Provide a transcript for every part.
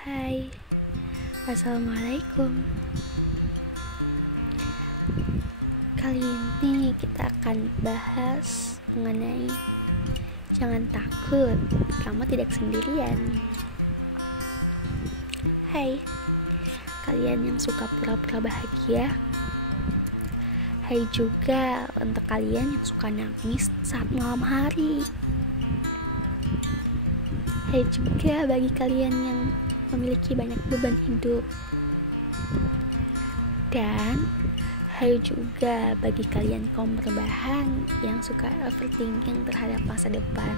Hai, Assalamualaikum. Kali ini kita akan bahas mengenai jangan takut, kamu tidak sendirian. Hai, kalian yang suka pura-pura bahagia. Hai juga untuk kalian yang suka nangis saat malam hari. Hai juga bagi kalian yang memiliki banyak beban hidup. Dan hai juga bagi kalian kaum rebahan yang suka overthinking terhadap masa depan.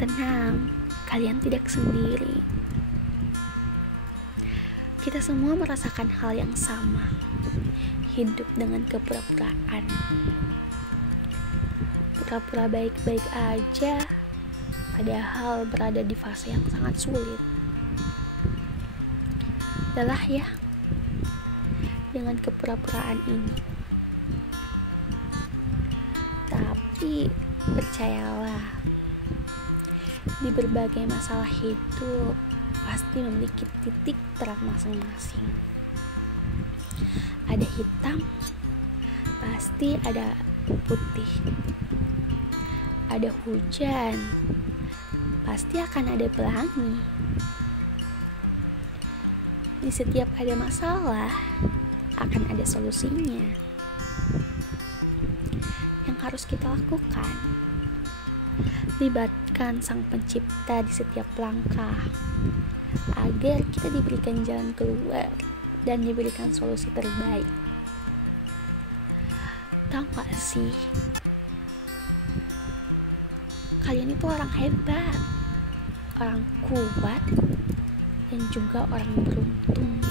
Tenang, kalian tidak sendiri. Kita semua merasakan hal yang sama, hidup dengan kepura-puraan. Pura-pura baik-baik aja, padahal berada di fase yang sangat sulit. Lelah ya dengan kepura-puraan ini. Tapi percayalah, di berbagai masalah hidup pasti memiliki titik terang masing-masing. Ada hitam, pasti ada putih. Ada hujan, pasti akan ada pelangi. Di setiap ada masalah, akan ada solusinya. Yang harus kita lakukan, libatkan Sang Pencipta di setiap langkah, agar kita diberikan jalan keluar dan diberikan solusi terbaik. Tahu gak sih, kalian itu orang hebat, orang kuat, dan juga orang beruntung.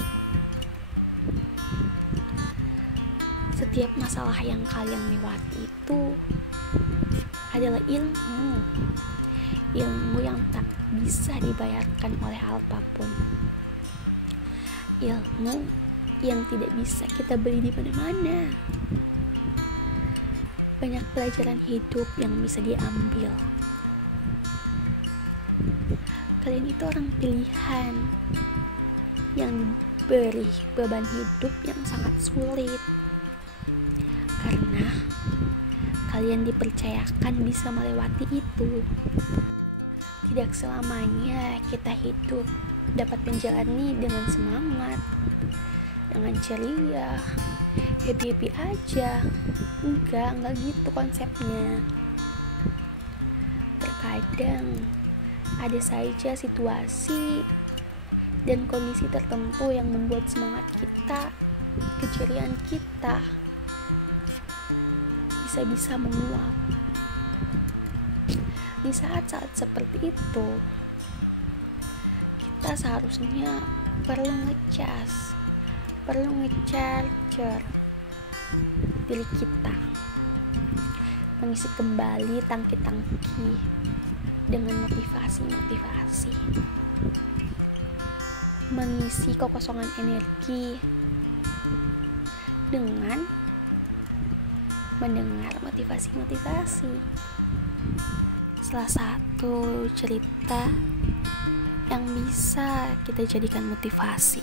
Setiap masalah yang kalian lewati itu adalah ilmu yang tak bisa dibayarkan oleh apapun, ilmu yang tidak bisa kita beli di mana-mana. Banyak pelajaran hidup yang bisa diambil. Kalian itu orang pilihan yang diberi beban hidup yang sangat sulit, karena kalian dipercayakan bisa melewati itu. Tidak selamanya kita hidup dapat menjalani dengan semangat, dengan ceria, happy-happy aja. Enggak gitu konsepnya. Terkadang ada saja situasi dan kondisi tertentu yang membuat semangat kita, keceriaan kita bisa-bisa menguap. Di saat-saat seperti itu, kita seharusnya perlu nge-charger diri kita, mengisi kembali tangki-tangki dengan motivasi, mengisi kekosongan energi dengan mendengar motivasi. Salah satu cerita yang bisa kita jadikan motivasi,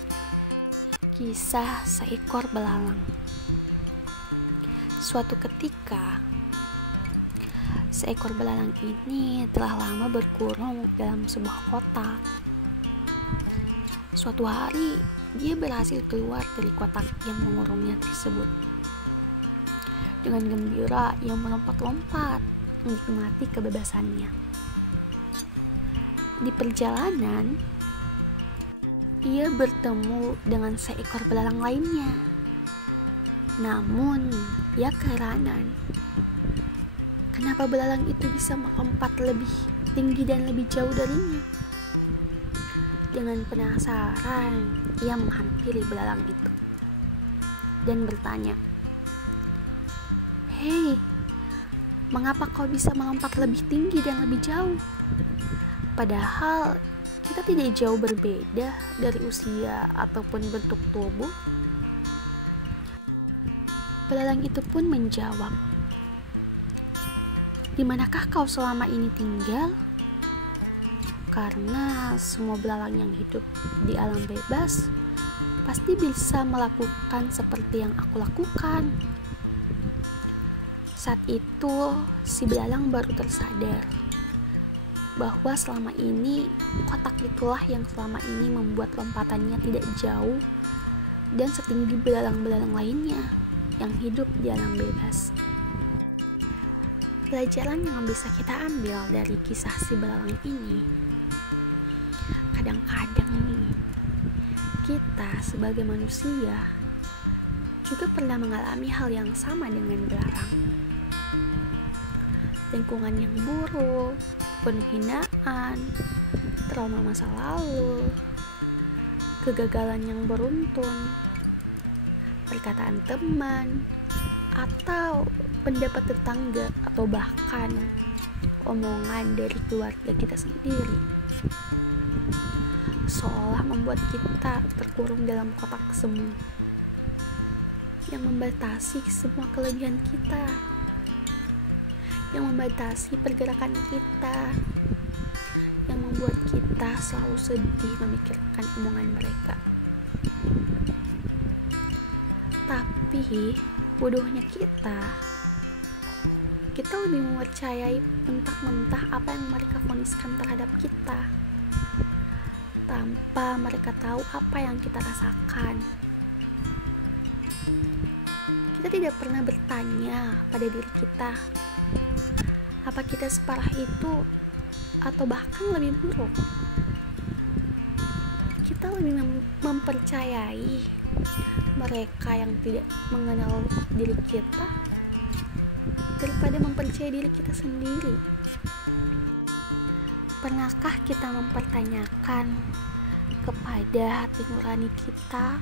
kisah seekor belalang. Suatu ketika, seekor belalang ini telah lama berkurung dalam sebuah kota. Suatu hari, dia berhasil keluar dari kotak yang mengurungnya tersebut. Dengan gembira, ia melompat-lompat menikmati kebebasannya. Di perjalanan, ia bertemu dengan seekor belalang lainnya. Namun, ia keheranan. Kenapa belalang itu bisa melompat lebih tinggi dan lebih jauh darinya? Dengan penasaran, ia menghampiri belalang itu dan bertanya, "Hei, mengapa kau bisa melompat lebih tinggi dan lebih jauh? Padahal kita tidak jauh berbeda dari usia ataupun bentuk tubuh." Belalang itu pun menjawab, "Di manakah kau selama ini tinggal? Karena semua belalang yang hidup di alam bebas pasti bisa melakukan seperti yang aku lakukan. Saat itu, si belalang baru tersadar bahwa selama ini kotak itulah yang selama ini membuat lompatannya tidak jauh dan setinggi belalang-belalang lainnya yang hidup di alam bebas. Pelajaran yang bisa kita ambil dari kisah si belalang ini, kadang-kadang nih, kita sebagai manusia juga pernah mengalami hal yang sama dengan belalang. Lingkungan yang buruk, penghinaan, trauma masa lalu, kegagalan yang beruntun, perkataan teman, atau pendapat tetangga, atau bahkan omongan dari keluarga kita sendiri, seolah membuat kita terkurung dalam kotak semu yang membatasi semua kelebihan kita, yang membatasi pergerakan kita, yang membuat kita selalu sedih memikirkan omongan mereka. Tapi bodohnya kita lebih mempercayai mentah-mentah apa yang mereka voniskan terhadap kita, tanpa mereka tahu apa yang kita rasakan. Kita tidak pernah bertanya pada diri kita, apa kita separah itu atau bahkan lebih buruk. Kita lebih mempercayai mereka yang tidak mengenal diri kita daripada mempercayai diri kita sendiri. Pernahkah kita mempertanyakan kepada hati nurani kita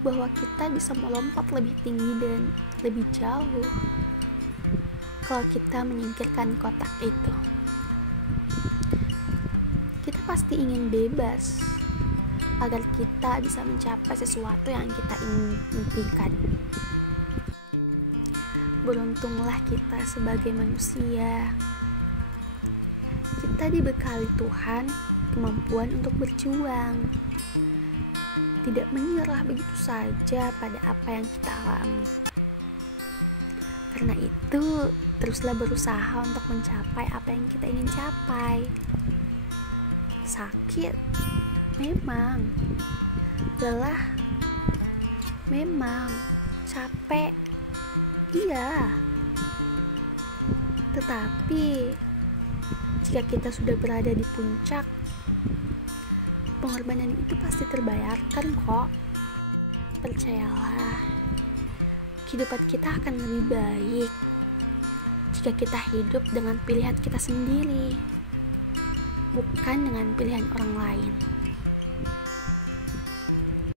bahwa kita bisa melompat lebih tinggi dan lebih jauh kalau kita menyingkirkan kotak itu? Kita pasti ingin bebas agar kita bisa mencapai sesuatu yang kita impikan. Beruntunglah kita sebagai manusia. Kita dibekali Tuhan kemampuan untuk berjuang, tidak menyerah begitu saja pada apa yang kita alami. Karena itu, teruslah berusaha untuk mencapai apa yang kita ingin capai. Sakit memang, lelah memang, capek iya, tetapi jika kita sudah berada di puncak, pengorbanan itu pasti terbayarkan kok. Percayalah, kehidupan kita akan lebih baik jika kita hidup dengan pilihan kita sendiri, bukan dengan pilihan orang lain.